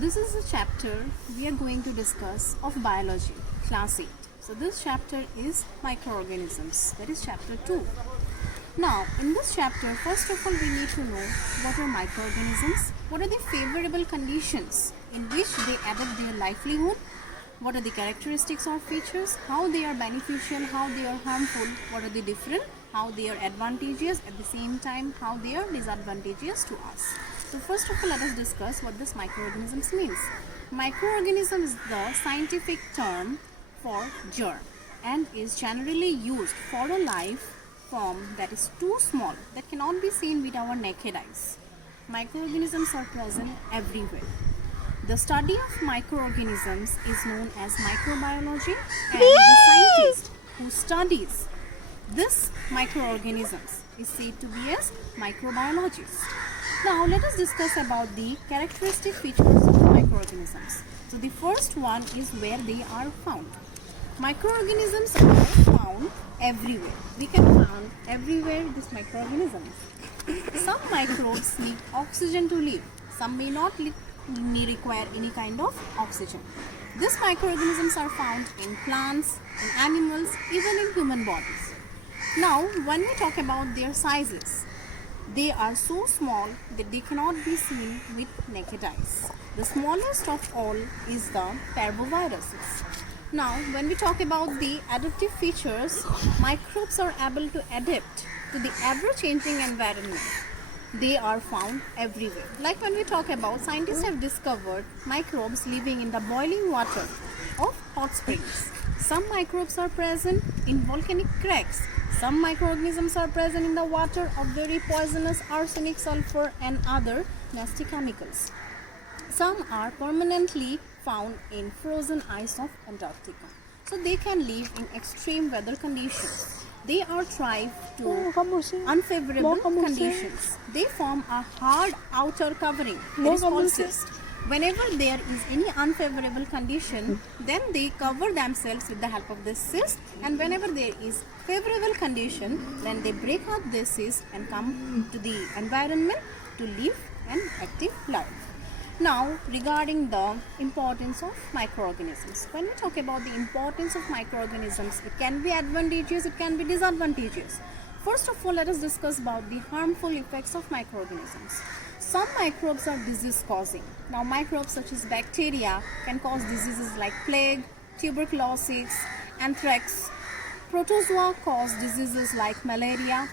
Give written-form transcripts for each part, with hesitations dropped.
This is a chapter we are going to discuss of biology, class 8. So this chapter is microorganisms, that is chapter 2. Now, in this chapter, first of all, we need to know what are microorganisms, what are the favorable conditions in which they adapt their livelihood, what are the characteristics or features, how they are beneficial, how they are harmful, what are the different, how they are advantageous, at the same time how they are disadvantageous to us. So first of all, let us discuss what this microorganisms means. Microorganism is the scientific term for germ and is generally used for a life form that is too small, that cannot be seen with our naked eyes. Microorganisms are present everywhere. The study of microorganisms is known as microbiology, and the scientist who studies this microorganisms is said to be as microbiologist. Now let us discuss about the characteristic features of microorganisms. So the first one is where they are found. Microorganisms are found everywhere. We can find everywhere these microorganisms. Some microbes need oxygen to live. Some may not require any kind of oxygen. These microorganisms are found in plants, in animals, even in human bodies. Now, when we talk about their sizes, they are so small that they cannot be seen with naked eyes. The smallest of all is the parvoviruses. Now, when we talk about the adaptive features, microbes are able to adapt to the ever-changing environment. They are found everywhere. Like when we talk about, scientists have discovered microbes living in the boiling water of hot springs. Some microbes are present in volcanic cracks. Some microorganisms are present in the water of very poisonous arsenic, sulfur and other nasty chemicals. Some are permanently found in frozen ice of Antarctica. So they can live in extreme weather conditions. They are thrive to unfavorable conditions. They form a hard outer covering that is called cyst. Whenever there is any unfavorable condition, then they cover themselves with the help of this cyst, and whenever there is favorable condition, then they break out this cyst and come to the environment to live an active life. Now, regarding the importance of microorganisms. When we talk about the importance of microorganisms, it can be advantageous, it can be disadvantageous. First of all, let us discuss about the harmful effects of microorganisms. Some microbes are disease causing. Now, microbes such as bacteria can cause diseases like plague, tuberculosis, anthrax. Protozoa cause diseases like malaria,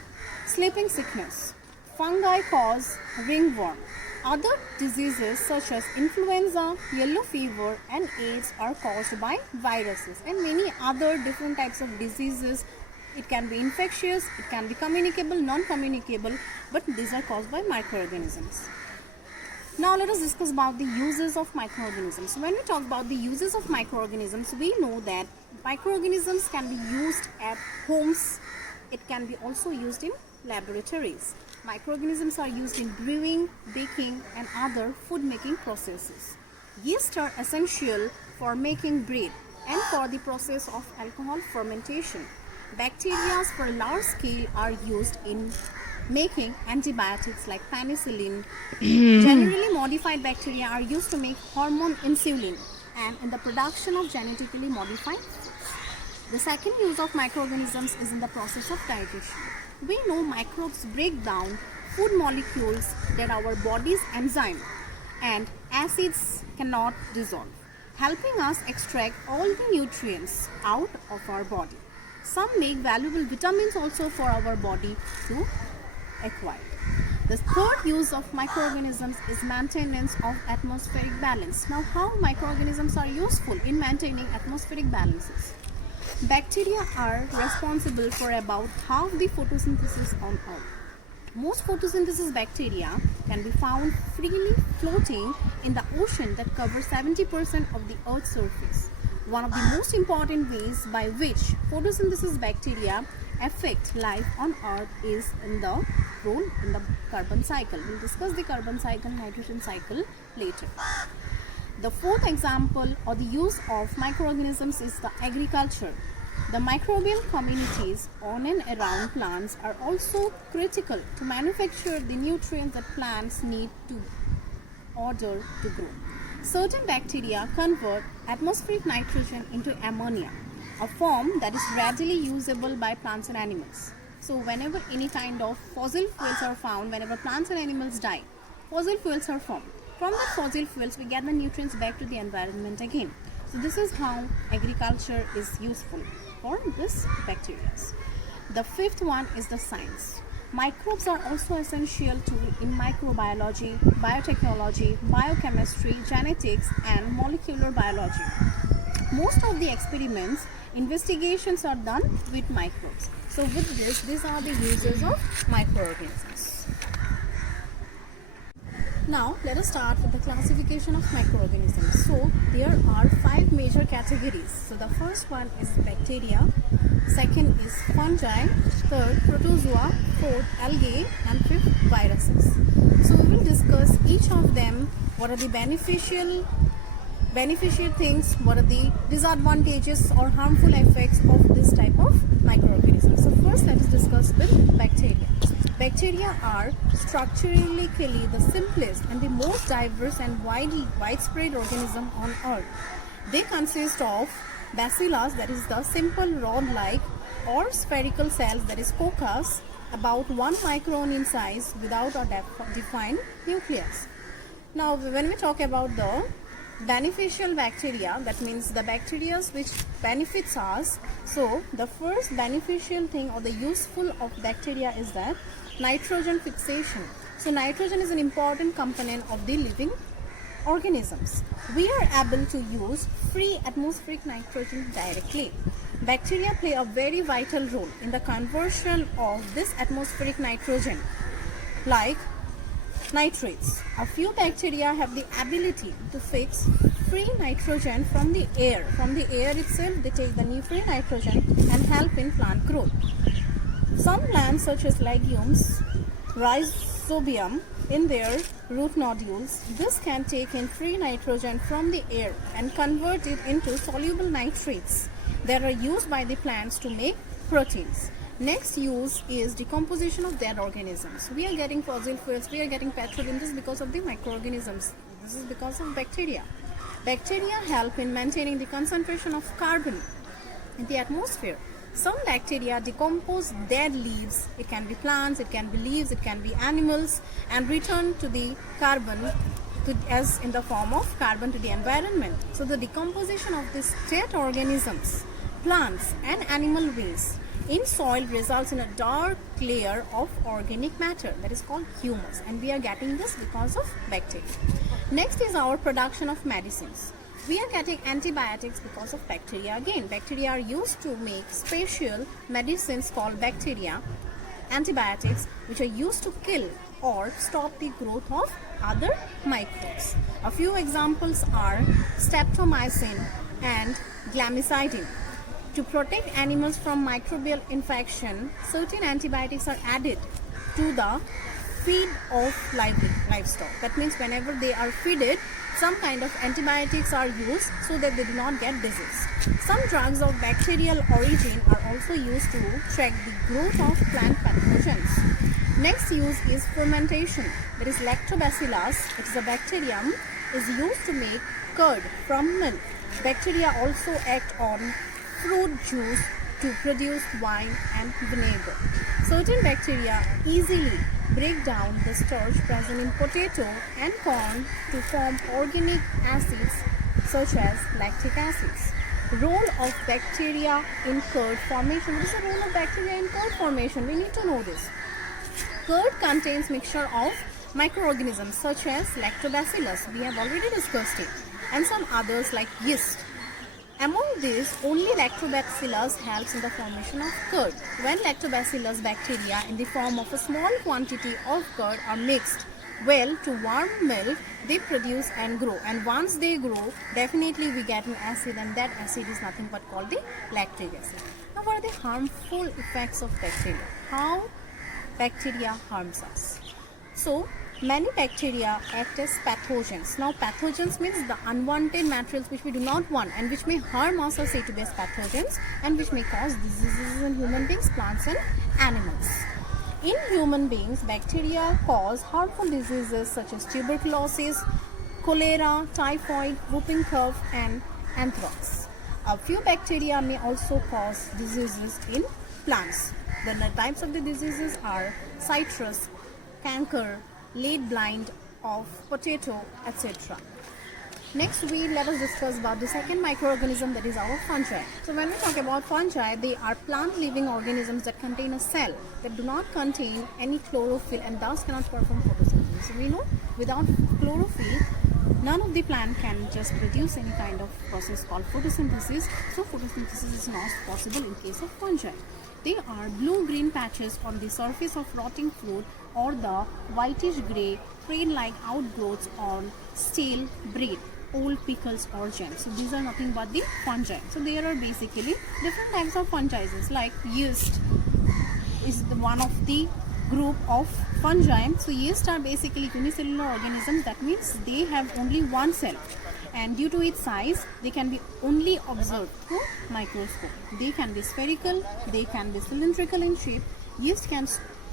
sleeping sickness. Fungi cause ringworm. Other diseases such as influenza, yellow fever and AIDS are caused by viruses, and many other different types of diseases. It can be infectious, it can be communicable, non-communicable, but these are caused by microorganisms. Now let us discuss about the uses of microorganisms. When we talk about the uses of microorganisms, we know that microorganisms can be used at homes. It can be also used in laboratories. Microorganisms are used in brewing, baking and other food making processes. Yeast are essential for making bread and for the process of alcohol fermentation. Bacteria for large scale are used in making antibiotics like penicillin. Generally modified bacteria are used to make hormone insulin and in the production of genetically modified foods. The second use of microorganisms is in the process of digestion. We know microbes break down food molecules that our body's enzyme and acids cannot dissolve, helping us extract all the nutrients out of our body. Some make valuable vitamins also for our body to acquire. The third use of microorganisms is maintenance of atmospheric balance. Now, how microorganisms are useful in maintaining atmospheric balances? Bacteria are responsible for about half the photosynthesis on Earth. Most photosynthesis bacteria can be found freely floating in the ocean that covers 70% of the Earth's surface. One of the most important ways by which photosynthesis bacteria affect life on Earth is in the role in the carbon cycle. We'll discuss the carbon cycle, nitrogen cycle later. The fourth example or the use of microorganisms is the agriculture. The microbial communities on and around plants are also critical to manufacture the nutrients that plants need to order to grow. Certain bacteria convert atmospheric nitrogen into ammonia, a form that is readily usable by plants and animals. So whenever any kind of fossil fuels are found, whenever plants and animals die, fossil fuels are formed. From the fossil fuels, we get the nutrients back to the environment again. So this is how agriculture is useful for this bacteria. The fifth one is the science. Microbes are also essential tool in microbiology, biotechnology, biochemistry, genetics, and molecular biology. Most of the experiments, investigations are done with microbes. So with this, these are the uses of microorganisms. Now let us start with the classification of microorganisms. So there are 5 major categories. So the first one is bacteria, second is fungi, third protozoa, fourth algae, and fifth viruses. So we will discuss each of them. What are the beneficial things, what are the disadvantages or harmful effects of this type of microorganisms. So first let us discuss with bacteria. Bacteria are structurally the simplest and the most diverse and widespread organism on earth. They consist of bacillus, that is the simple rod-like or spherical cells, that is coccus, about 1 micron in size without a defined nucleus. Now when we talk about the beneficial bacteria, that means the bacteria which benefits us. So the first beneficial thing or the useful of bacteria is that nitrogen fixation. So nitrogen is an important component of the living organisms. We are able to use free atmospheric nitrogen directly. Bacteria play a very vital role in the conversion of this atmospheric nitrogen, like nitrates. A few bacteria have the ability to fix free nitrogen from the air. From the air itself, they take the free nitrogen and help in plant growth. Some plants such as legumes, rhizobium, in their root nodules, this can take in free nitrogen from the air and convert it into soluble nitrates that are used by the plants to make proteins. Next use is decomposition of dead organisms. We are getting fossil fuels, we are getting petroleum. This is because of the microorganisms. This is because of bacteria. Bacteria help in maintaining the concentration of carbon in the atmosphere. Some bacteria decompose dead leaves. It can be plants, it can be leaves, it can be animals, and return to the carbon as in the form of carbon to the environment. So the decomposition of these dead organisms, plants and animal waste in soil results in a dark layer of organic matter that is called humus, and we are getting this because of bacteria. Next is our production of medicines. We are getting antibiotics because of bacteria again. Bacteria are used to make special medicines called bacteria antibiotics, which are used to kill or stop the growth of other microbes. A few examples are streptomycin and glamicidin. To protect animals from microbial infection, certain antibiotics are added to the feed of livestock. That means whenever they are feeded, some kind of antibiotics are used so that they do not get disease. Some drugs of bacterial origin are also used to check the growth of plant pathogens. Next use is fermentation. There is lactobacillus, it is a bacterium, is used to make curd from milk. Bacteria also act on fruit juice to produce wine and vinegar. Certain bacteria easily break down the starch present in potato and corn to form organic acids such as lactic acids. Role of bacteria in curd formation. What is the role of bacteria in curd formation? We need to know this. Curd contains mixture of microorganisms such as lactobacillus, we have already discussed it, and some others like yeast. Among these, only lactobacillus helps in the formation of curd. When lactobacillus bacteria in the form of a small quantity of curd are mixed well to warm milk, they produce and grow. And once they grow, definitely we get an acid, and that acid is nothing but called the lactic acid. Now, what are the harmful effects of bacteria? How bacteria harms us? So, many bacteria act as pathogens. Now, pathogens means the unwanted materials which we do not want and which may harm us are said to be as pathogens, and which may cause diseases in human beings, plants and animals. In human beings, bacteria cause harmful diseases such as tuberculosis, cholera, typhoid, whooping cough, and anthrax. A few bacteria may also cause diseases in plants. The types of the diseases are citrus, canker, late blind of potato, etc. Next, let us discuss about the second microorganism, that is our fungi. So when we talk about fungi, they are plant living organisms that contain a cell that do not contain any chlorophyll and thus cannot perform photosynthesis. So we know without chlorophyll, none of the plant can just produce any kind of process called photosynthesis. So photosynthesis is not possible in case of fungi. They are blue-green patches on the surface of rotting fruit or the whitish-gray crane-like outgrowths on stale bread, old pickles or jams. So these are nothing but the fungi. So there are basically different types of fungi, like yeast is the one of the group of fungi. So yeast are basically unicellular organisms. That means they have only one cell, and due to its size, they can be only observed through microscope. They can be spherical, they can be cylindrical in shape. Yeast can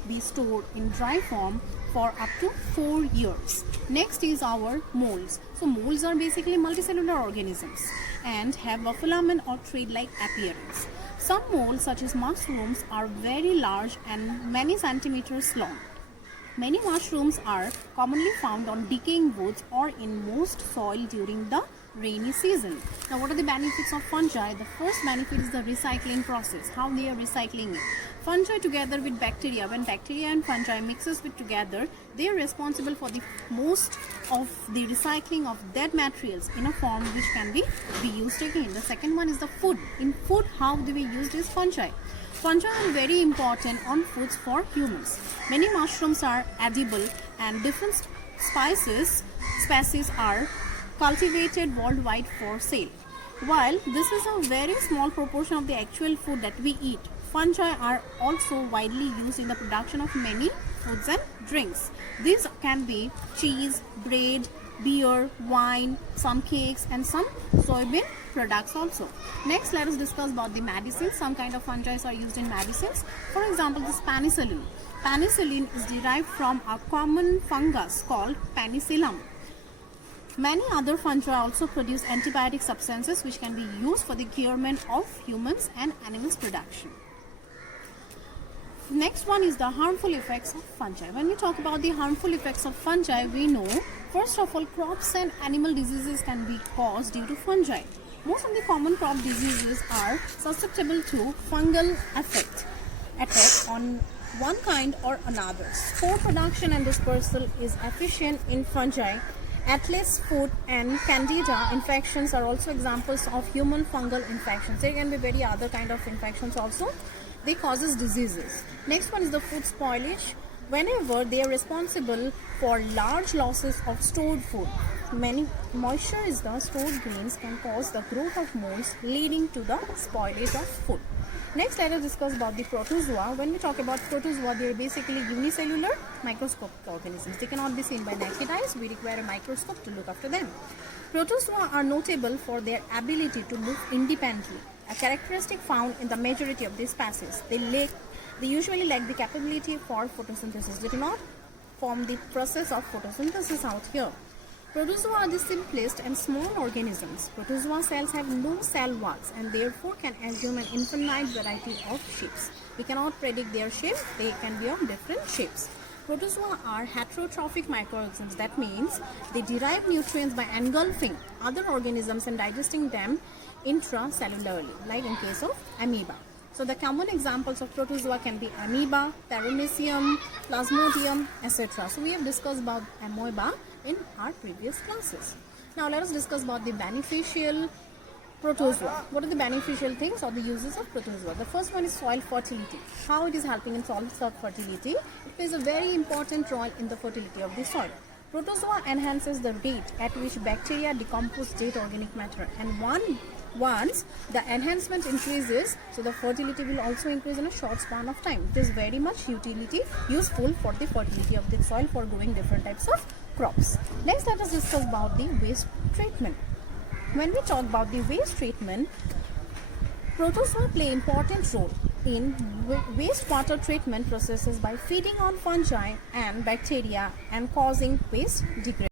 be stored in dry form for up to 4 years. Next is our molds. So molds are basically multicellular organisms and have a filament or thread-like appearance. Some molds, such as mushrooms, are very large and many centimeters long. Many mushrooms are commonly found on decaying woods or in most soil during the rainy season. Now, what are the benefits of fungi? The first benefit is the recycling process. How they are recycling it. Fungi together with bacteria, when bacteria and fungi mixes with together, they are responsible for the most of the recycling of dead materials in a form which can be used again. The second one is the food. In food, how do we use this fungi? Fungi are very important on foods for humans. Many mushrooms are edible and different species are cultivated worldwide for sale. While this is a very small proportion of the actual food that we eat, fungi are also widely used in the production of many foods and drinks. These can be cheese, bread, beer, wine, some cakes, and some soybean products also. Next, let us discuss about the medicines. Some kind of fungi are used in medicines. For example, this penicillin. Penicillin is derived from a common fungus called Penicillium. Many other fungi also produce antibiotic substances which can be used for the curement of humans and animals production. Next one is the harmful effects of fungi. When we talk about the harmful effects of fungi, we know first of all, crops and animal diseases can be caused due to fungi. Most of the common crop diseases are susceptible to fungal attack on one kind or another. Spore production and dispersal is efficient in fungi. Atlas foot and candida infections are also examples of human fungal infections. There can be very other kind of infections also. They causes diseases. Next one is the food spoilage. Whenever they are responsible for large losses of stored food. Many moisture is the stored grains can cause the growth of molds, leading to the spoilage of food. Next, let us discuss about the protozoa. When we talk about protozoa, they are basically unicellular microscopic organisms. They cannot be seen by naked eyes. We require a microscope to look after them. Protozoa are notable for their ability to move independently, a characteristic found in the majority of these species. They usually lack the capability for photosynthesis. They do not form the process of photosynthesis out here. Protozoa are the simplest and small organisms. Protozoa cells have no cell walls and therefore can assume an infinite variety of shapes. We cannot predict their shape. They can be of different shapes. Protozoa are heterotrophic microorganisms. That means they derive nutrients by engulfing other organisms and digesting them intracellularly, like in case of amoeba. So the common examples of protozoa can be amoeba, paramecium, plasmodium, etc. So we have discussed about amoeba in our previous classes. Now let us discuss about the beneficial protozoa. What are the beneficial things or the uses of protozoa? The first one is soil fertility. How it is helping in soil fertility? It plays a very important role in the fertility of the soil. Protozoa enhances the rate at which bacteria decompose dead organic matter, and once the enhancement increases, so the fertility will also increase in a short span of time. It is very much useful for the fertility of the soil for growing different types of crops. Next, let us discuss about the waste treatment. When we talk about the waste treatment, protozoa play an important role in wastewater treatment processes by feeding on fungi and bacteria and causing waste degradation.